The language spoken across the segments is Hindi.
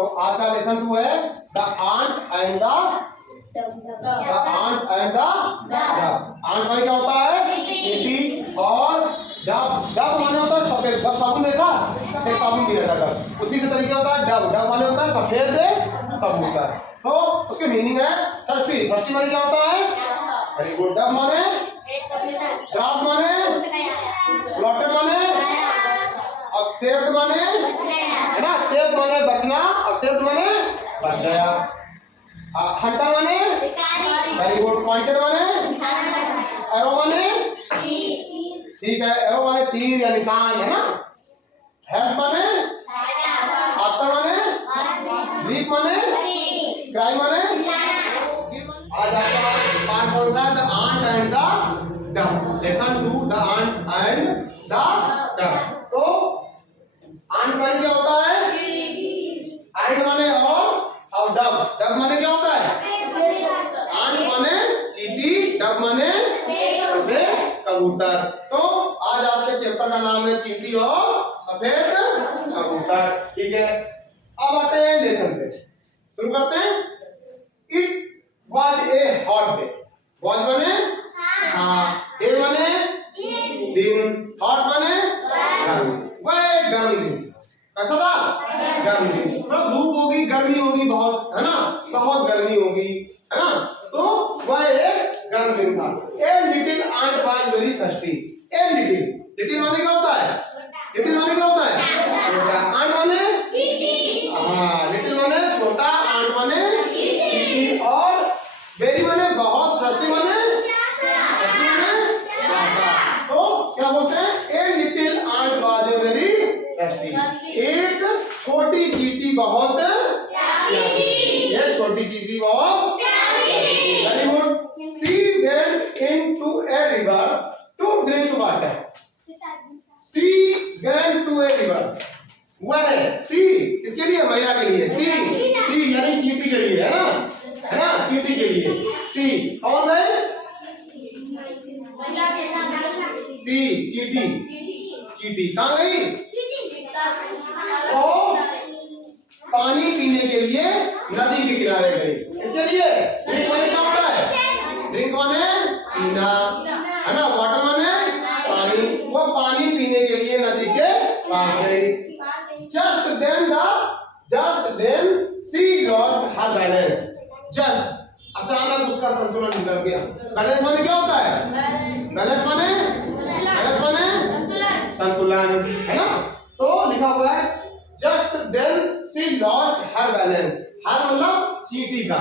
तो आज का लेसन 2 है the ant and the ant माने क्या होता है? चींटी। और डब माने होता है सफेद। डब साबुन देखा? एक साबुन दिया था डब, उसी से तरीके होता है डब माने होता है सफेद कबूतर। तो उसके मीनिंग है थर्स्टी। थर्स्टी माने क्या होता है? Very good. डब माने ड्राफ्ट माने फ्लोटेड माने और सेव्ड माने है ना, सेव्ड माने बचना और सेव्ड माने बच गया। हंटर माने वेरी गुड। पॉइंटेड माने एरो माने ठीक है, एरो माने तीर या निशान है ना। हेल्प माने आफ्टर माने लीप माने क्राई माने। आज आपका पार्ट कौन सा है? The ant and the duck. Lesson 2 the ant and the duck. तो आंट माने क्या होता है? आंट माने और डब माने क्या होता है? आंट माने चींटी, डब माने सफेद कबूतर। तो आज आपके चैप्टर का नाम है चींटी और सफेद कबूतर। ठीक है, अब आते हैं लेसन पे, शुरू करते हैं। It was a hot day. Was माने हाँ, डे माने दिन, हॉट माने गर्म। वह एक गर्म दिन। कैसा था? गर्म दिन। मतलब धूप होगी, गर्मी होगी बहुत, है ना, बहुत गर्मी होगी, है ना। तो वह एक गर्म दिन था। A little ant was very thirsty. A little माने क्या होता है? लिटिल माने क्या होता है? छोटा। आंट माने हाँ, लिटिल माने छोटा, आंट माने चींटी और वेरी माने बहुत, थर्स्टी माने प्यासा। तो क्या बोलते हैं? A little ant was very thirsty. एक छोटी चींटी बहुत प्यासी। ये छोटी चींटी बहुत प्यासी। Very good. She went into a river to drink water. She went to a river. वह सी इसके लिए, महिला के लिए सी यानी चींटी के लिए, है ना, चींटी के लिए सी। कौन है? सी चींटी कहाँ गई? तो पानी पीने के लिए नदी के किनारे गई। इसके लिए ड्रिंक माने क्या होता है? ड्रिंक माने पीना, है ना, वाटर माने पानी। वो पानी पीने के लिए नदी के पास गई। Just then she lost her balance. Just अचानक उसका संतुलन बिगड़ गया। बैलेंस माने क्या होता है? बैलेंस माने संतुलन, है ना। तो लिखा हुआ है just then she lost her balance. हर मतलब चींटी का।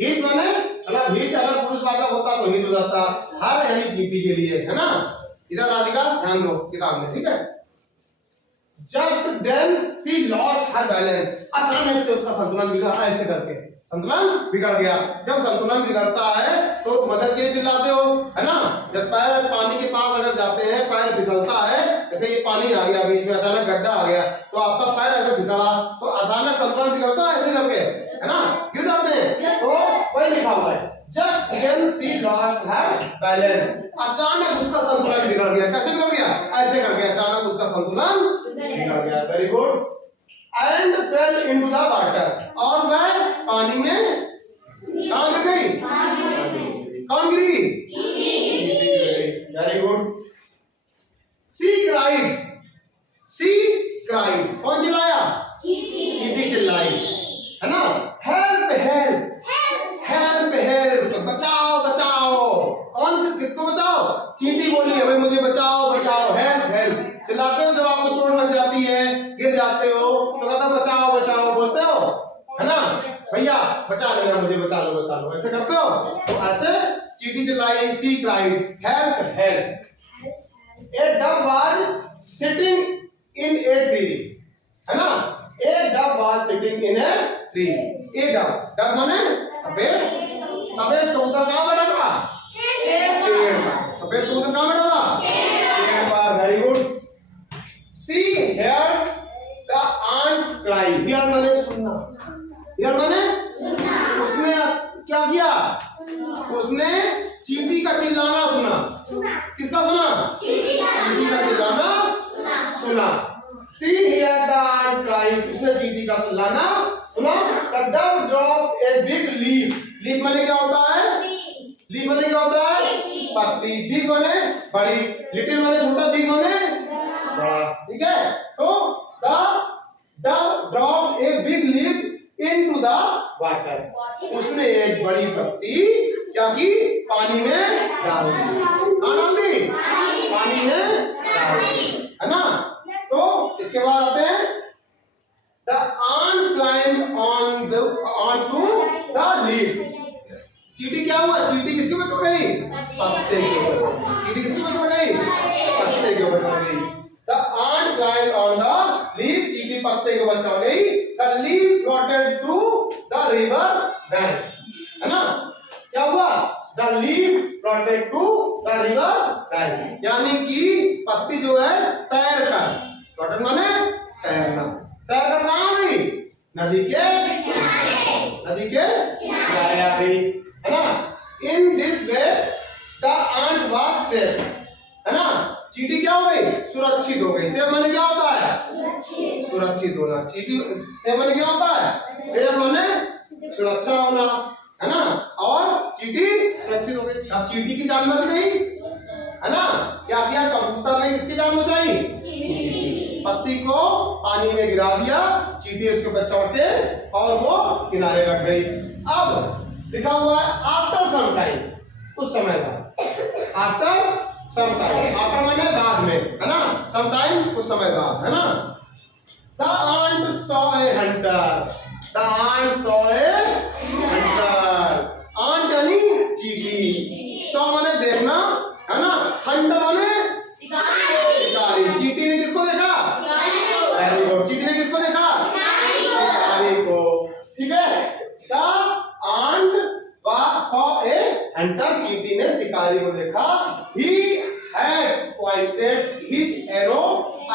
हित माने मतलब हित अगर पुरुषवाचक होता तो हित हो जाता। हर यानी चींटी के लिए, है ना। इधर राधिका ध्यान दो किताब में, ठीक है। Just then she lost her balance. अचानक से उसका संतुलन बिगड़ा। ऐसे करके संतुलन बिगड़ गया। जब संतुलन बिगड़ता है तो मदद के लिए चिल्लाते हो, है ना। जब पैर पानी के पास अगर जाते हैं, पैर फिसलता है, जैसे ये पानी आ गया बीच में, अचानक गड्ढा आ गया, तो आपका पैर ऐसे फिसला तो अचानक संतुलन बिगड़ता है, ऐसे करके, है ना, गिर जाते हैं। तो वही लिखा हुआ है Just then she lost her balance. अचानक उसका संतुलन बिगड़ गया। कैसे बिगड़ गया? ऐसे करके अचानक उसका संतुलन बिगड़ गया। Very good. And fell into the water. और वह पानी में कहाँ गिर गई? कौन गिरी? Very good. She cried. कौन चिल्लाया? चींटी चिल्लाई, है ना। हेल्प, बचाओ। कौन किसको बचाओ? चींटी बोली है भाई, मुझे बचाओ, हेल्प। चिल्लाते हो जब आपको चोट लग जाती है, गिर जाते हो, तो कहते हो बचाओ बोलते हो, है ना। भैया बचा लेना मुझे, बचा लो, ऐसे करते हो। तो ऐसे चींटी चिल्लाई, she cried help. A dove was sitting in a tree, है ना। A dove was sitting in a tree. A dove माने सफेद कबूतर कहाँ बैठा था? पेड़ पर। सफेद कबूतर कहाँ बैठा था? पेड़ पर। Very good. She heard the ants cry. Hear माने सुनना। उसने क्या किया? उसने चींटी का चिल्लाना सुना। किसका सुना? चींटी का चिल्लाना सुना। She heard the ants cry. उसने चींटी का चिल्लाना Dove drop a big leaf. Leaf माने क्या होता है? लीफ माने क्या होता है? पत्ती। बिग माने बड़ी, लिटिल माने छोटा, बिग माने बड़ा। ठीक है, तो the Dove drop a big leaf into the water. उसने एक बड़ी पत्ती क्या की? पानी में डाल दी। डाल दी, पानी में डाल दी, है ना। तो इसके बाद आते हैं the ant climbed onto the leaf। चींटी क्या हुआ? चींटी किसके ऊपर चढ़ गई? पत्ते के ऊपर। चींटी किसके ऊपर चढ़ गई? पत्ते के ऊपर चढ़ गई। The ant climbed on the leaf। चींटी पत्ते के ऊपर चढ़ गई। The leaf floated to the river bank। है ना, क्या हुआ? The leaf floated to the river bank। यानी कि पत्ती जो है तैर कर, फ्लोटेड माने तैरना, तैर कर कहाँ आ गई? नदी के किनारे। नदी के किनारे आ गई, है ना। In this way the ant was safe। है ना, चींटी क्या हो गई? सुरक्षित हो गई। सेफ माने क्या होता है? सुरक्षित होना। चींटी सेफ माने क्या होता है? सेफ माने सुरक्षा होना, है ना। और चींटी सुरक्षित हो गई। अब चींटी की जान बच गई, है ना। क्या किया? कबूतर ने किसकी जान बचाई? पत्ती को पानी में गिरा दिया, चींटी उसके ऊपर चढ़ के और वो किनारे लग गई। अब लिखा हुआ है आफ्टर सम टाइम, कुछ समय बाद। आफ्टर सम टाइम, आफ्टर माने बाद में, है ना। सम टाइम कुछ समय बाद, है ना। The ant saw a hunter। The ant saw a hunter। ant यानी चींटी, saw माने देखना, है ना। hunter माने शिकारी। चींटी ने किसको देखा? Very good. चींटी ने किसको देखा? शिकारी को। ठीक है, the ant saw a hunter। चींटी ने शिकारी को देखा। He had pointed his arrow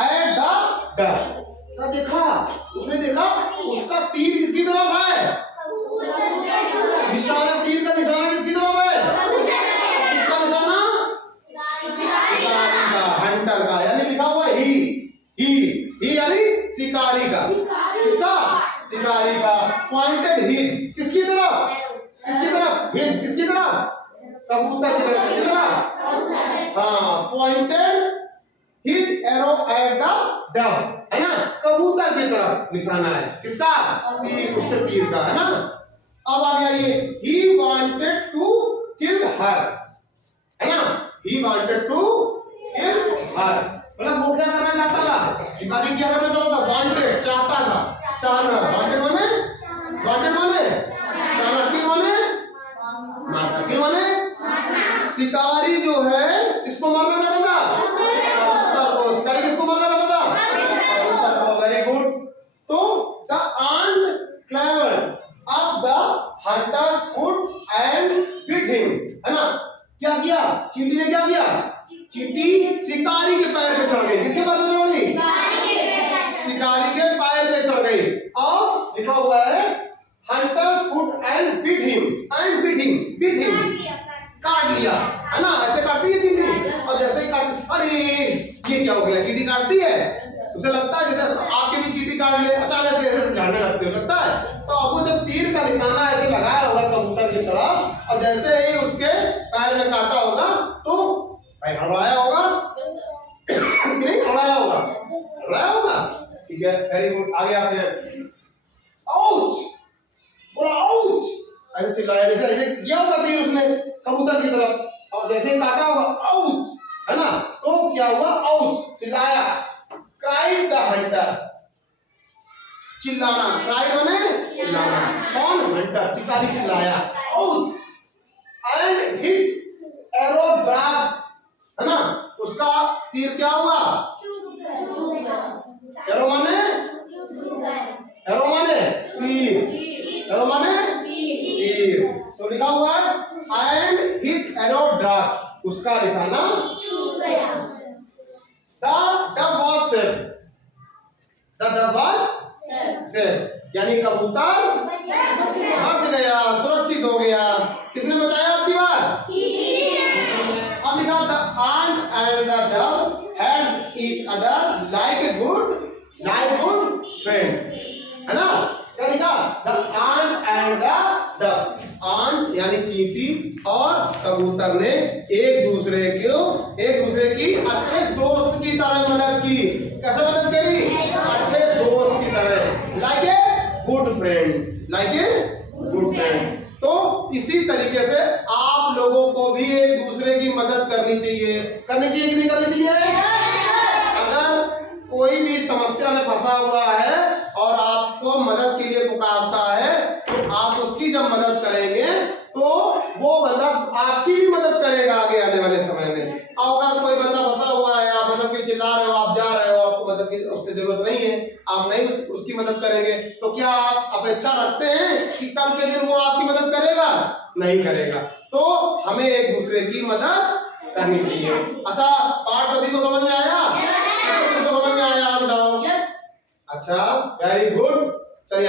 at the duck। क्या देखा? उसने देखा उसका तीर किसकी तरफ है? निशाना, तीर का निशाना किसकी तरफ है? किसका निशाना? शिकारी का, हंटर का। यानी लिखा हुआ ही यानी शिकारी का। किसका? शिकारी का। पॉइंटेड हिज किसकी तरफ? किसकी तरफ? हिज किसकी तरफ? कबूतर की तरफ। किसकी तरफ? हाँ, pointed his arrow at the Dove, है ना। कबूतर की तरफ निशाना है। किसका? तीर, उसके तीर का, है ना। अब आ गया ये he wanted to kill her, है ना। he wanted to kill her मतलब वो क्या करना चाहता था? शिकारी क्या करना चाहता था? वांटेड, चाहता था, चाहना। वांटेड माने चाहना, किल माने मारना, किल माने शिकारी जो है किसको मारना चाहता था? कबूतर को। शिकारी किसको मारना चाहता था? कबूतर को। Very good. तो the ant clambered up the hunter's foot and bit him, है ना। क्या किया? चींटी ने क्या किया? चींटी शिकारी के पैर पे चढ़ गई। किसके पैर पे चढ़ गई? शिकारी के पैर पे चढ़ गई। और लिखा हुआ है hunter's foot and bit him, काट लिया, है ना। ऐसे काटती है चींटी, और जैसे ही काटती, अरे ये क्या हो गया? चींटी काटती है, उसे लगता है जैसे आपके भी चींटी काट ले, अचानक से ऐसे झाड़ने लगते हो, लगता है। तो अब वो जब तीर का निशाना ऐसे लगाया होगा कबूतर की तरफ, और जैसे ही उसके पैर में काटा होगा तो भाई हड़ाया होगा नहीं? हड़ाया होगा। ठीक है, वेरी गुड। आगे आते हैं। आउच, बोला आउच, ऐसे चिल्लाया, जैसे ऐसे किया होगा तीर उसने कबूतर की तरफ, और जैसे ही काटा होगा आउच, है ना। तो क्या हुआ? आउच, चिल्लाया। क्राइड द हंटर, चिल्लाना। क्राइड माने चिल्लाना। कौन? हंटर, शिकारी चिल्लाया। Ouch and his arrow drop, है ना। उसका तीर क्या हुआ? एरो माने तीर, एरो माने तीर। तो लिखा हुआ है एंड हिज एरो ड्रॉप, उसका निशाना चूक गया। The Dove was safe, the Dove was safe यानी कबूतर बच गया, सुरक्षित हो गया। किसने बचाया आपकी बात? अब लिखा the ant and the dove helped each other like a good friend, है ना। क्या लिखा? द ant चींटी और कबूतर ने एक दूसरे की अच्छे दोस्त की तरह मदद की। कैसे मदद करी? अच्छे दोस्त की तरह, like a good friend, like a good friend. तो इसी तरीके से आप लोगों को भी एक दूसरे की मदद करनी चाहिए कि नहीं करनी चाहिए? अगर कोई भी समस्या में फंसा हुआ है और आपको मदद के लिए पुकारता है तो आप उसकी जब मदद करेंगे तो वो बंदा आपकी भी मदद करेगा आगे आने वाले समय में। अगर कोई बंदा फंसा हुआ है, आप मदद के लिए चिल्ला रहे हो, आप जा रहे हो, आपको मदद की उससे जरूरत नहीं है, आप नहीं उसकी मदद करेंगे, तो क्या आप अपेक्षा रखते हैं कि कल के दिन वो आपकी मदद करेगा? नहीं करेगा। तो हमें एक दूसरे की मदद करनी चाहिए। अच्छा, पाठ सभी को समझ में आया? किसको समझ में आया बताओ? अच्छा, वेरी गुड। चलिए